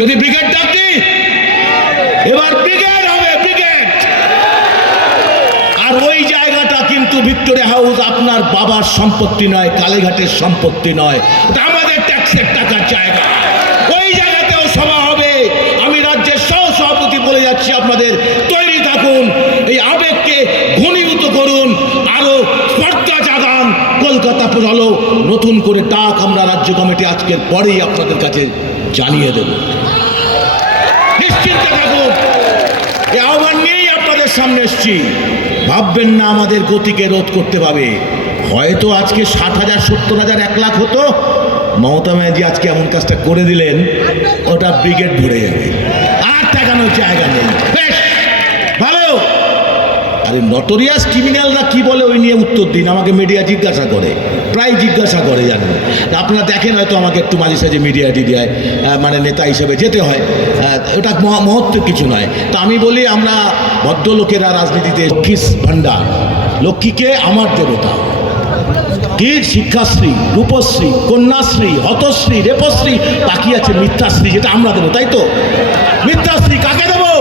যদি ব্রিগেড ডাকি এবার ব্রিগেড হবে, ব্রিগেড। আর ওই জায়গাটা কিন্তু ভিক্টোরিয়া হাউস আপনার বাবার সম্পত্তি নয়, কালীঘাটের সম্পত্তি নয়, ওটা আমাদের ট্যাক্সের টাকার জায়গা। ওই জায়গাতেও সভা হবে। আমি রাজ্যের সভাপতি বলে যাচ্ছি আপনাদের, তৈরি থাকুন, এই আবেগকে ঘনীভূত করুন, আরো স্পর্ধা জাগান। কলকাতা চলো নতুন করে ডাক আমরা রাজ্য কমিটি আজকের পরেই আপনাদের কাছে জানিয়ে দেব। নিশ্চিন্তে থাকুন, এই আহ্বান নিয়েই আপনাদের সামনে এসছি। ভাববেন না আমাদের গতিকে রোধ করতে পারবে। হয়তো আজকে 60,000, 70,000, 1 লাখ হতো, মমতা ব্যানার্জি আজকে এমন কাজটা করে দিলেন, ওটা ব্রিগেড ভরে যাবে, আর টাকানোর জায়গা নেই। বেশ ভালো। আরে নটোরিয়াস ক্রিমিনালরা কি বলে ওই নিয়ে উত্তর দিন। আমাকে মিডিয়া জিজ্ঞাসা করে, প্রায় জিজ্ঞাসা করে, জানেন। আপনারা দেখেন হয়তো আমাকে একটু মাঝে সাঝে মিডিয়া দেয়, মানে নেতা হিসেবে যেতে হয়, ওটা মহত্বের কিছু নয়। তো আমি বলি আমরা ভদ্রলোকেরা রাজনীতিতে লক্ষ্মীর ভাণ্ডার, লক্ষ্মীকে আমার দেবতা, কি শিক্ষাশ্রী, রূপশ্রী, কন্যাশ্রী, হতশ্রী, রেপশ্রী, বাকি আছে মিথ্যাশ্রী, যেটা আমরা দেবো, তাই তো? মিথ্যাশ্রী কাকে দেবো?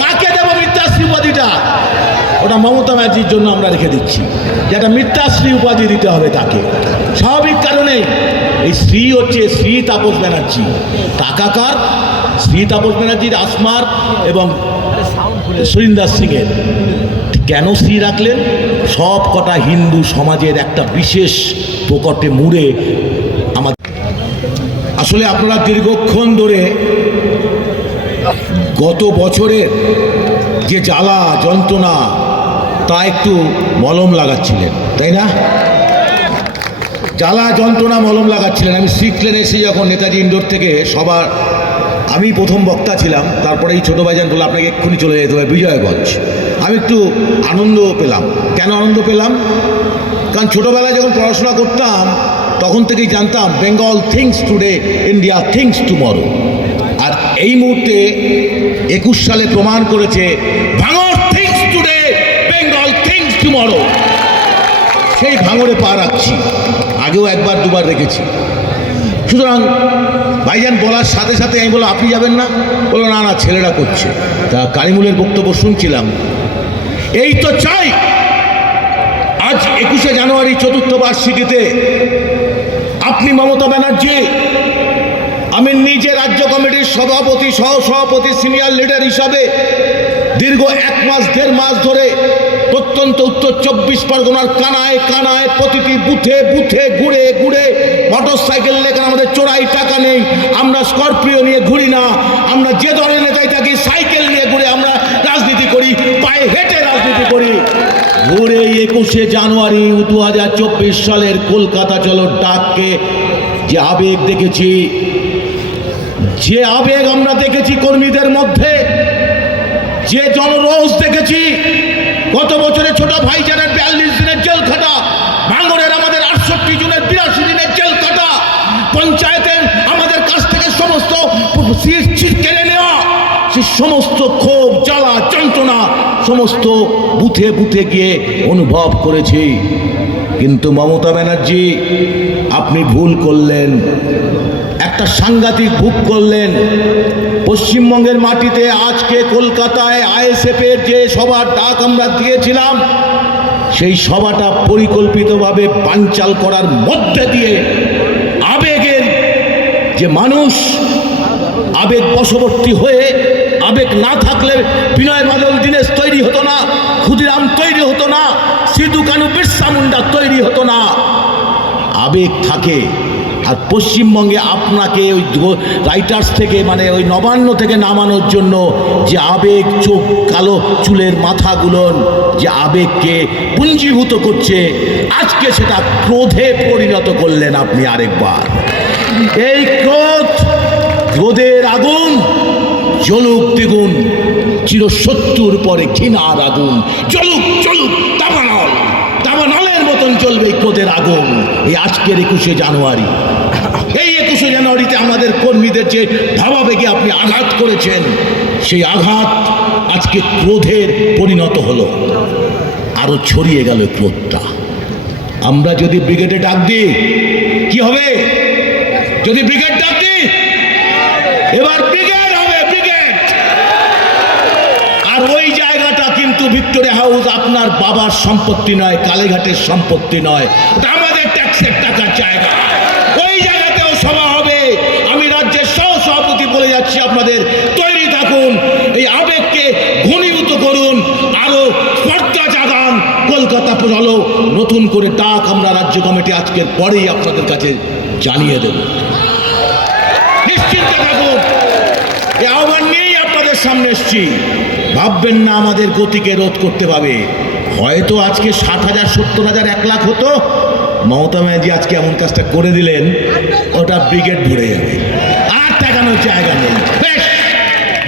কাকে দেবো মিথ্যাশ্রী উপাধিটা? ওটা মমতা ব্যানার্জির জন্য আমরা রেখে দিচ্ছি, যেটা মিথ্যাশ্রী উপাধি দিতে হবে তাকে। স্বাভাবিক কারণে এই শ্রী হচ্ছে শ্রী তাপস ব্যানার্জি, টাকাকার শ্রী তাপস ব্যানার্জির, আসমার এবং সুরিন্দর সিংয়ের। কেন শ্রী রাখলেন? সব কটা হিন্দু সমাজের একটা বিশেষ প্রকটে মুড়ে আমাদের। আসলে আপনারা দীর্ঘক্ষণ ধরে গত বছরের যে জ্বালা যন্ত্রণা তা একটু মলম লাগাচ্ছিলেন, তাই না? জ্বালা যন্ত্রণা মলম লাগাচ্ছিলেন। আমি শিখলেন এসে যখন নেতাজি ইন্ডোর থেকে সবার, আমি প্রথম বক্তা ছিলাম, তারপরে এই ছোটো ভাইজান বলে আপনাকে এক্ষুনি চলে যেতে হবে বিজয়গঞ্জ। আমি একটু আনন্দ পেলাম। কেন আনন্দ পেলাম? কারণ ছোটোবেলায় যখন পড়াশোনা করতাম তখন থেকেই জানতাম Bengal thinks today, India thinks tomorrow. আর এই মুহূর্তে 21 সালে প্রমাণ করেছে Bhangar thinks today, Bengal thinks tomorrow. সেই ভাঙরে পা রাখছি, আগেও একবার দুবার রেখেছি। সুতরাং ভাইজান বলার সাথে সাথে আমি বললাম আপনি যাবেন না? বললো না না, ছেলেরা করছে। তা কারিমুলের বক্তব্য শুনছিলাম। এই তো চাই আজ 21শে জানুয়ারি ৪র্থ বার্ষিকীতে আপনি মমতা ব্যানার্জি, আমি নিজে রাজ্য কমিটির সভাপতি, সহসভাপতি, সিনিয়র লিডার হিসাবে দীর্ঘ 1 মাস 1.5 মাস ধরে প্রত্যন্ত উত্তর 24 পরগনার কানায় কানায় প্রতিটি বুথে বুথে ঘুরে ঘুরে, মোটর সাইকেল নিয়ে, আমাদের চোরাই টাকা নেই, আমরা স্করপিও নিয়ে ঘুরি না, আমরা যে দলের নেতাই থাকি সাইকেল নিয়ে ঘুরে আমরা রাজনীতি করি, পায়ে হেঁটে রাজনীতি করি। ঘুরে 21শে জানুয়ারি 2024 সালের কলকাতা চলো ডাককে যে আবেগ দেখেছি, যে আবেগ আমরা দেখেছি কর্মীদের মধ্যে, যে জনরোষ দেখেছি, গত বছরে ছোট ভাইজানের 42 দিনের জেল খাটা, ভাঙড়ের আমাদের 68 জনের 82 দিনের জেল খাটা, পঞ্চায়েতের আমাদের কাছ থেকে সমস্ত কেড়ে নেওয়া, সে সমস্ত ক্ষোভ, জ্বালা যন্ত্রণা সমস্ত বুথে বুথে গিয়ে অনুভব করেছি। কিন্তু মমতা ব্যানার্জি আপনি ভুল করলেন, একটা সাংঘাতিক ভুল করলেন। পশ্চিমবঙ্গের মাটিতে আজকে কলকাতায় আইএসএফের যে সভার ডাক আমরা দিয়েছিলাম, সেই সভাটা পরিকল্পিতভাবে বানচাল করার মধ্যে দিয়ে আবেগের যে মানুষ, আবেগ বশবর্তী হয়ে, আবেগ না থাকলে বিনয় বাদল দীনেশ তৈরি হতো না, ক্ষুদিরাম তৈরি হতো না, সিধু কানু বিরসা মুন্ডা তৈরি হতো না। আবেগ থাকে। আর পশ্চিমবঙ্গে আপনাকে ওই রাইটার্স থেকে, মানে ওই নবান্ন থেকে নামানোর জন্য যে আবেগ, চোখ কালো চুলের মাথাগুলোর যে আবেগকে পুঞ্জীভূত করছে, আজকে সেটা ক্রোধে পরিণত করলেন আপনি আরেকবার। এই ক্রোধের আগুন জ্বলুক দ্বিগুণ, চিরশত্রুর পরে ঘৃণার আগুন জ্বলুক জ্বলুক, দাবানল দাবানলের মতন জ্বলবে এই ক্রোধের আগুন। এই আজকের 21শে জানুয়ারি, এই 21শে জানুয়ারিতে আমাদের কর্মীদের যে ভাবাবেগে আপনি আঘাত করেছেন, সেই আঘাত আজকে ক্রোধের পরিণত হলো, আরো ছড়িয়ে গেল ক্রোধটা। আমরা যদি ব্রিগেডে ডাক দিই কি হবে? যদি ব্রিগেড ডাক দিই এবার ভিক্টোরিয়া হাউস আপনার বাবার সম্পত্তি নয়, কালীঘাটের সম্পত্তি নয়, ওটা আমাদের ট্যাক্সের টাকার জায়গা। ওই জায়গাতেও সভা হবে। আমি রাজ্যের সভাপতি বলে যাচ্ছি আপনাদের, তৈরি থাকুন, এই আবেগকে ঘনীভূত করুন, আরো স্পর্ধা জাগান। কলকাতা হলো নতুন করে ডাক আমরা রাজ্য কমিটি আজকের পরেই আপনাদের কাছে জানিয়ে দেব। নিশ্চিন্তে থাকুন, এই আহ্বান নিয়েই আপনাদের সামনে এসছি। ভাববেন না আমাদের গতিকে রোধ করতে পারবে। হয়তো আজকে 60,000, 70,000, 1 লাখ হতো, মমতা ব্যানার্জি আজকে এমন কাজটা করে দিলেন, ওটা ব্রিগেড ভরে যাবে, আর টাকানোর জায়গা নেই। বেশ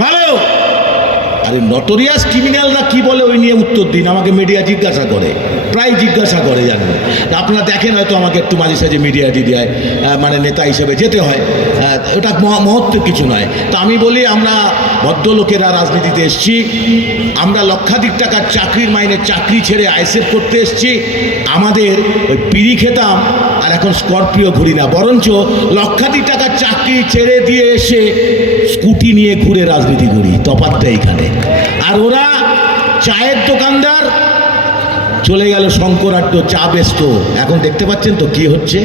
ভালো। আরে নটোরিয়াস ক্রিমিনালরা কি বলে ওই নিয়ে উত্তর দিন। আমাকে মিডিয়া জিজ্ঞাসা করে, প্রায় জিজ্ঞাসা করে, জানেন। আপনারা দেখেন হয়তো আমাকে একটু মাঝে সাঝে মিডিয়া দেয়, মানে নেতা হিসেবে যেতে হয়, ওটা মহত্বের কিছু নয়। তো আমি বলি, আমরা ভদ্রলোকেরা রাজনীতিতে এসছি, আমরা লক্ষাধিক টাকার চাকরির মাইনে চাকরি ছেড়ে আইএসএফ করতে এসছি। আমাদের ওই বিড়ি খেতাম আর এখন স্করপিও ঘুরি না, বরঞ্চ লক্ষাধিক টাকার চাকরি ছেড়ে দিয়ে এসে স্কুটি নিয়ে ঘুরে রাজনীতি করি। তফাৎটা এইখানে। আর ওরা চায়ের দোকানদার, চলে গেল শঙ্করাট্য, চা বেচত, এখন দেখতে পাচ্ছেন তো কি হচ্ছে।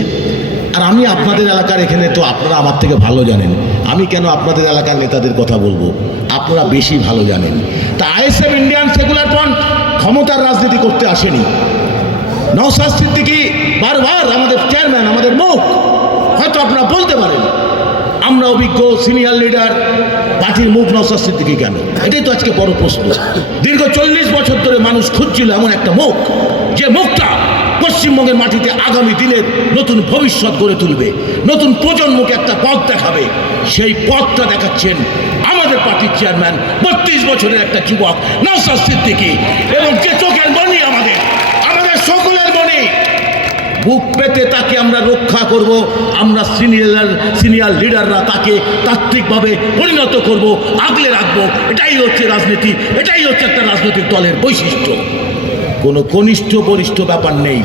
আর আমি আপনাদের এলাকার এখানে, তো আপনারা আমার থেকে ভালো জানেন, আমি কেন আপনাদের এলাকার নেতাদের কথা বলবো, আপনারা বেশি ভালো জানেন। তা আইএসএফ, ইন্ডিয়ান সেকুলার ফ্রন্ট, ক্ষমতার রাজনীতি করতে আসেনি। নওশাদ সিদ্দিকী বারবার আমাদের চেয়ারম্যান, আমাদের মুখ, হয়তো আপনারা বলতে পারেন আমরা অভিজ্ঞ সিনিয়র লিডার, পার্টির মুখ নওশাদ সিদ্দিকী কেন? এটাই তো আজকে বড় প্রশ্ন। দীর্ঘ 40 বছর ধরে মানুষ খুঁজছিল এমন একটা মুখ, যে মুখটা পশ্চিমবঙ্গের মাটিতে আগামী দিনের নতুন ভবিষ্যৎ গড়ে তুলবে, নতুন প্রজন্মকে একটা পথ দেখাবে। সেই পথটা দেখাচ্ছেন আমাদের পার্টির চেয়ারম্যান, 32 বছরের একটা যুবক নওশাদ সিদ্দিকী, এবং যে চোখের মণি, আমাদের সকলের মণি। বুক পেতে তাকে আমরা রক্ষা করব, আমরা সিনিয়র লিডাররা তাকে তাত্ত্বিকভাবে পরিণত করব, আগলে রাখবো। এটাই হচ্ছে রাজনীতি, এটাই হচ্ছে একটা রাজনৈতিক দলের বৈশিষ্ট্য। কোনো কনিষ্ঠ বরিষ্ঠ ব্যাপার নেই,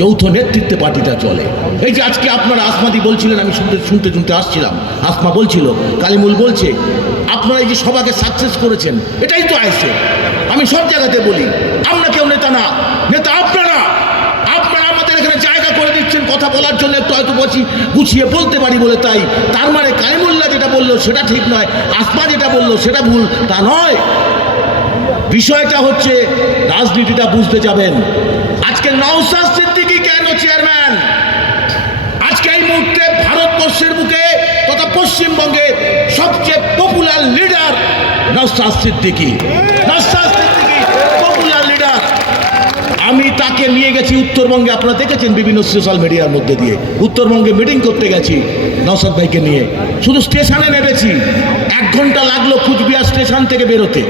যৌথ নেতৃত্বে পার্টিটা চলে। এই যে আজকে আপনারা আসমাদি বলছিলেন, আমি শুনতে আসছিলাম, আসমা বলছিল, কালিমুল বলছে, আপনারা এই যে সবাকে সাকসেস করেছেন, এটাই তো আইছে। আমি সব জায়গাতে বলি, আমরা কেউ নেতা না, নেতা আপনারা। আপনারা আমাদের এখানে জায়গা করে দিচ্ছেন কথা বলার জন্য, একটু হয়তো গুছিয়ে বলতে পারি বলে। তাই তার মানে কালিমুল্লাহ যেটা বললো সেটা ঠিক নয়, আসমা যেটা বললো সেটা ভুল, তা নয়। বিষয়টা হচ্ছে রাজনীতিটা বুঝতে যাবেন। আজকে নওশাদ সিদ্দিকী কেন চেয়ারম্যান? আজকে এই মুহূর্তে ভারতবর্ষের বুকে তথা পশ্চিমবঙ্গে সবচেয়ে popular leader Naushad Siddiqui. Naushad Siddiqui popular leader. আমি তাকে নিয়ে গেছি উত্তরবঙ্গে, আপনারা দেখেছেন বিভিন্ন সোশ্যাল মিডিয়ার মধ্যে দিয়ে। উত্তরবঙ্গে মিটিং করতে গেছি নওশাদ ভাইকে নিয়ে, শুধু স্টেশনে নেমেছি, 1 ঘন্টা লাগলো কুচবিহার স্টেশন থেকে বেরোতে।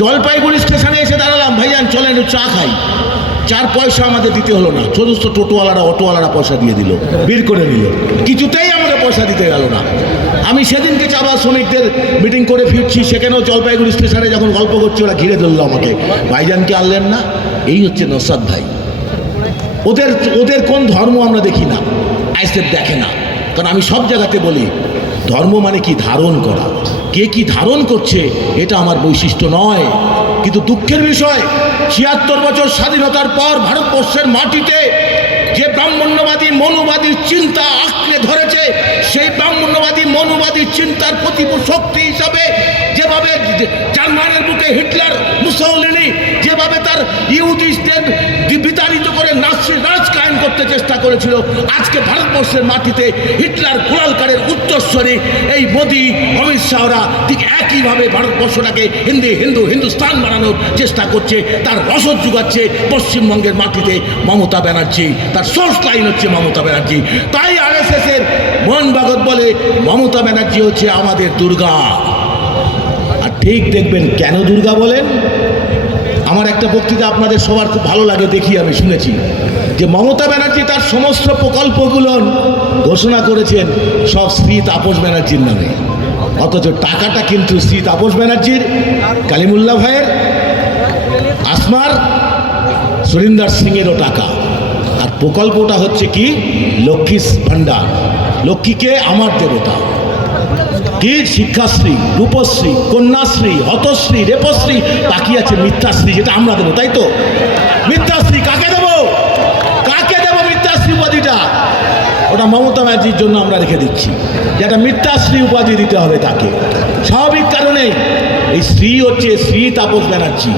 জলপাইগুড়ি স্টেশনে এসে দাঁড়ালাম, ভাইজান চলেন চা খাই। 4 পয়সা আমাদের দিতে হলো না, সমস্ত টোটোওয়ালারা অটোওয়ালারা পয়সা দিয়ে দিল, বের করে নিল, কিছুতেই আমাদের পয়সা দিতে গেল না। আমি সেদিনকে চাবা শ্রমিকদের মিটিং করে ফিরছি, সেখানেও জলপাইগুড়ি স্টেশনে যখন গল্প করছি ওরা ঘিরে ধরলো আমাকে, ভাইজানকে আনলেন না। এই হচ্ছে নওশাদ ভাই। ওদের কোন ধর্ম আমরা দেখি না, আইএসএফ দেখে না। কারণ আমি সব জায়গাতে বলি, ধর্ম মানে কি ধারণ করা, কে কি ধারণ করছে এটা আমার বৈশিষ্ট্য নয়। কিন্তু দুঃখের বিষয়, ৭৬ বছর স্বাধীনতার পর ভারতবর্ষের মাটিতে যে ব্রাহ্মণ্যবাদী মনোবাদীর চিন্তা আঁকড়ে ধরেছে, সেই ব্রাহ্মণ্যবাদী মনোবাদী চিন্তার প্রতিপক্ষ শক্তি হিসাবে যেভাবে জার্মানের বুকে হিটলার, মুসোলিনি যেভাবে তার ইহুদিদের বিতাড়িত করে নাৎসি রাজ কায়েম করতে চেষ্টা করেছিল, আজকে ভারতবর্ষের মাটিতে হিটলার গোলালকারের উত্তরস্বরী এই মোদি, অমিত শাহরা ঠিক একইভাবে ভারতবর্ষটাকে হিন্দুস্তান বানানোর চেষ্টা করছে। তার রসদ যোগাচ্ছে পশ্চিমবঙ্গের মাটিতে মমতা ব্যানার্জি, তার সোর্স লাইন হচ্ছে মমতা ব্যানার্জি। তাই আরএসএস এর মোহন ভাগবত বলে মমতা ব্যানার্জি হচ্ছে আমাদের দুর্গা। আর ঠিক দেখবেন কেন দুর্গা বলেন। আমার একটা বক্তৃতা আপনাদের সবার খুব ভালো লাগে, দেখি আমি শুনেছি যে মমতা ব্যানার্জি তার সমস্ত প্রকল্পগুলো ঘোষণা করেছেন সব শ্রী তাপস ব্যানার্জির নামে, অথচ টাকাটা কিন্তু শ্রী তাপস ব্যানার্জির, কালিমুল্লাহ ভাইয়ের, আসমার, সুরিন্দর সিংয়েরও টাকা। আর প্রকল্পটা হচ্ছে কি, লক্ষ্মী ভাণ্ডার। লক্ষ্মীকে আমার দেবতা, কি শিক্ষাশ্রী, রূপশ্রী, কন্যাশ্রী, হতশ্রী, রেপশ্রী, বাকি আছে মিথ্যাশ্রী, যেটা আমরা দেবো, তাই তো? মিথ্যাশ্রী কাকে দেবো? কাকে দেবো মিথ্যাশ্রী উপাধিটা? ওটা মমতা ব্যানার্জির জন্য আমরা রেখে দিচ্ছি, যেটা মিথ্যাশ্রী উপাধি দিতে হবে তাকে। স্বাভাবিক কারণেই এই শ্রী হচ্ছে শ্রী তাপস ব্যানার্জি।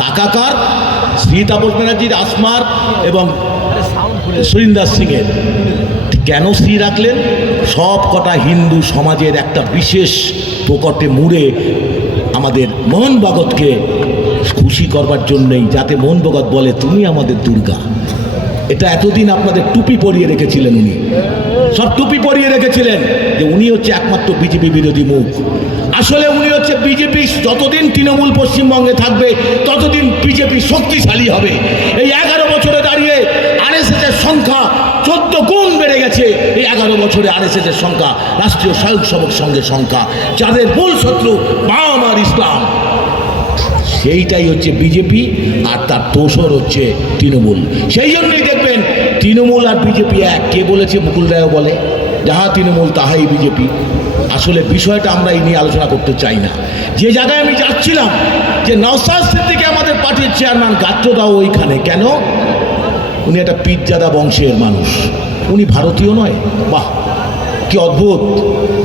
টাকা কার? শ্রী তাপস ব্যানার্জির, আসমার এবং সুরিন্দর সিংয়ের। কেন শ্রী রাখলেন? সব কটা হিন্দু সমাজের একটা বিশেষ প্রকটে মুড়ে আমাদের মোহন ভগতকে খুশি করবার জন্যই, যাতে মোহন ভগত বলে তুমি আমাদের দুর্গা। এটা এতদিন আপনাদের টুপি পরিয়ে রেখেছিলেন উনি, সব টুপি পরিয়ে রেখেছিলেন যে উনি হচ্ছে একমাত্র বিজেপি বিরোধী মুখ। আসলে উনি হচ্ছে বিজেপি। যতদিন তৃণমূল পশ্চিমবঙ্গে থাকবে ততদিন বিজেপি শক্তিশালী হবে। এই 11 বছরে দাঁড়িয়ে আরএসএসের সংখ্যা 14 গুণ বেড়ে গেছে। এই 11 বছরে আরএসএসের সংখ্যা, রাষ্ট্রীয় স্বয়ংসেবক সংঘের সংখ্যা, যাদের মূল শত্রু বাম ইসলাম, সেইটাই হচ্ছে বিজেপি, আর তার দোসর হচ্ছে তৃণমূল। সেই জন্যই দেখবেন তৃণমূল আর বিজেপি এক। কে বলেছে? মুকুল রায়ও বলে, যাহা তৃণমূল তাহাই বিজেপি। আসলে বিষয়টা আমরা এই নিয়ে আলোচনা করতে চাই না। যে জায়গায় আমি যাচ্ছিলাম, যে নওশাদ সিদ্দিকী আমাদের পার্টির চেয়ারম্যান, গাত্রদাও ওইখানে। কেন? উনি একটা পীরজাদা বংশের মানুষ, উনি ভারতীয় নয়। বাহ, কি অদ্ভুত!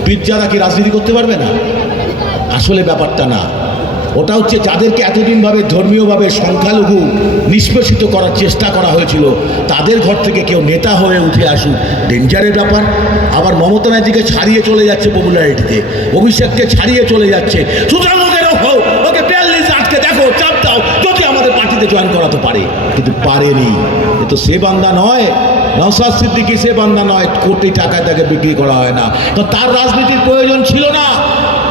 পীরজাদা কি রাজনীতি করতে পারবে না? আসলে ব্যাপারটা না, ওটা হচ্ছে যাদেরকে এতদিনভাবে ধর্মীয়ভাবে সংখ্যালঘু নিষ্পেষিত করার চেষ্টা করা হয়েছিল, তাদের ঘর থেকে কেউ নেতা হয়ে উঠে আসুক, ডেঞ্জারের ব্যাপার। আবার মমতা ব্যানার্জিকে ছাড়িয়ে চলে যাচ্ছে পপুলারিটিতে, অভিষেককে ছাড়িয়ে চলে যাচ্ছে। সুতরাং ওকে 42 আটকে দেখো, চাপ দাও, যদি আমাদের পার্টিতে জয়েন করাতে পারে। কিন্তু পারেনি। এ তো সে বান্দা নয়, নওশাদ সিদ্দিকী সে বান্দা নয়। কোটি টাকায় তাকে বিক্রি করা হয় না, কারণ তার রাজনীতির প্রয়োজন ছিল না।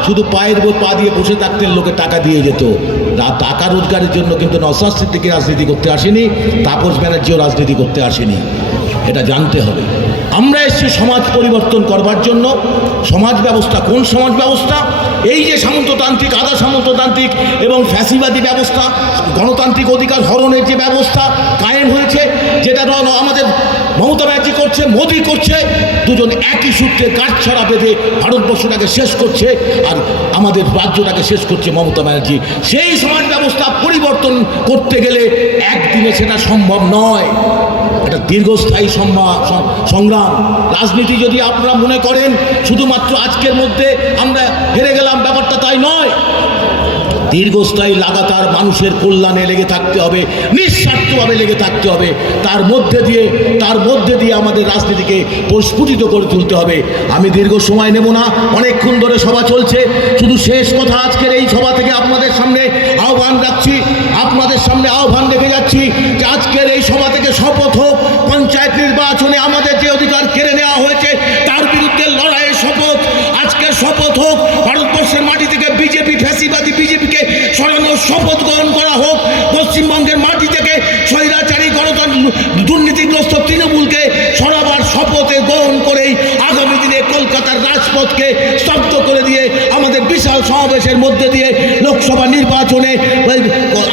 শুধু পায়ের পা দিয়ে বসে থাকতেন, লোকে টাকা দিয়ে যেত। টাকা রোজগারের জন্য কিন্তু নওশাদ সিদ্দিকী রাজনীতি করতে আসেনি, তাপস ব্যানার্জিও রাজনীতি করতে আসেনি। এটা জানতে হবে। আমরা এসেছি সমাজ পরিবর্তন করবার জন্য। সমাজ ব্যবস্থা কোন সমাজ ব্যবস্থা? এই যে সামন্ততান্ত্রিক, আধা সামন্ততান্ত্রিক এবং ফ্যাসিবাদী ব্যবস্থা, গণতান্ত্রিক অধিকার হরণের যে ব্যবস্থা কায়েম হয়েছে, যেটা আমাদের মমতা ব্যানার্জি করছে, মোদি করছে, দুজন একই সূত্রে কাঠছড়া বেঁধে ভারতবর্ষটাকে শেষ করছে, আর আমাদের রাজ্যটাকে শেষ করছে মমতা ব্যানার্জি। সেই সমাজ ব্যবস্থা পরিবর্তন করতে গেলে একদিনে সেটা সম্ভব নয়, এটা দীর্ঘস্থায়ী সংগ্রাম। রাজনীতি যদি আপনারা মনে করেন শুধুমাত্র আজকের মধ্যে আমরা হেরে গেলাম, ব্যাপারটা তাই নয়। দীর্ঘস্থায়ী লাগাতার মানুষের কল্যাণে লেগে থাকতে হবে, নিঃস্বার্থভাবে লেগে থাকতে হবে। তার মধ্যে দিয়ে আমাদের রাজনীতিকে প্রস্ফুটিত করে তুলতে হবে। আমি দীর্ঘ সময় নেব না, অনেকক্ষণ ধরে সভা চলছে। শুধু শেষ কথা, আজকের এই সভা থেকে আপনাদের সামনে আহ্বান রাখছি, আপনাদের সামনে আহ্বান রেখে যাচ্ছি যে আজকের এই সভা থেকে শপথ হোক, পঞ্চায়েত নির্বাচনে আমাদের যে অধিকার কেড়ে নেওয়া হয়েছে তার বিরুদ্ধে লড়াইয়ের শপথ। আজকের শপথ হোক, ভারতবর্ষের মাটি থেকে বিজেপি, ফ্যাসিবাদী বিজেপিকে সরানোর শপথ গ্রহণ করা হোক। পশ্চিমবঙ্গের মাটি থেকে স্বৈরাচারী দুর্নীতিগ্রস্ত তৃণমূলকে সরাবার শপথে গ্রহণ করেই আগামী দিনে কলকাতার রাজপথকে স্তব্ধ করে দিয়ে আমাদের বিশাল সমাবেশের মধ্যে দিয়ে লোকসভা নির্বাচনে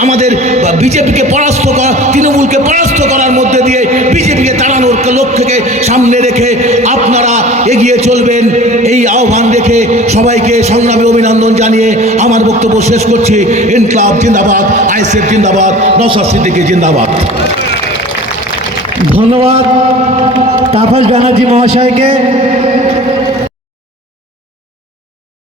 আমাদের বিজেপিকে পরাস্ত করা, তৃণমূলকে পরাস্ত করার মধ্যে দিয়ে বিজেপিকে তাড়ানোর লক্ষ্যকে সামনে রেখে আপনারা এগিয়ে চলবেন। এই আহ্বান রেখে সবাইকে সংগ্রামী অভিনন্দন জানিয়ে আমার বক্তব্য শেষ করছি। ইনকলাব জিন্দাবাদ, আইএসএফ জিন্দাবাদ, নওশাদ সিদ্দিকী জিন্দাবাদ। ধন্যবাদ তাপস ব্যানার্জি মহাশয়কে।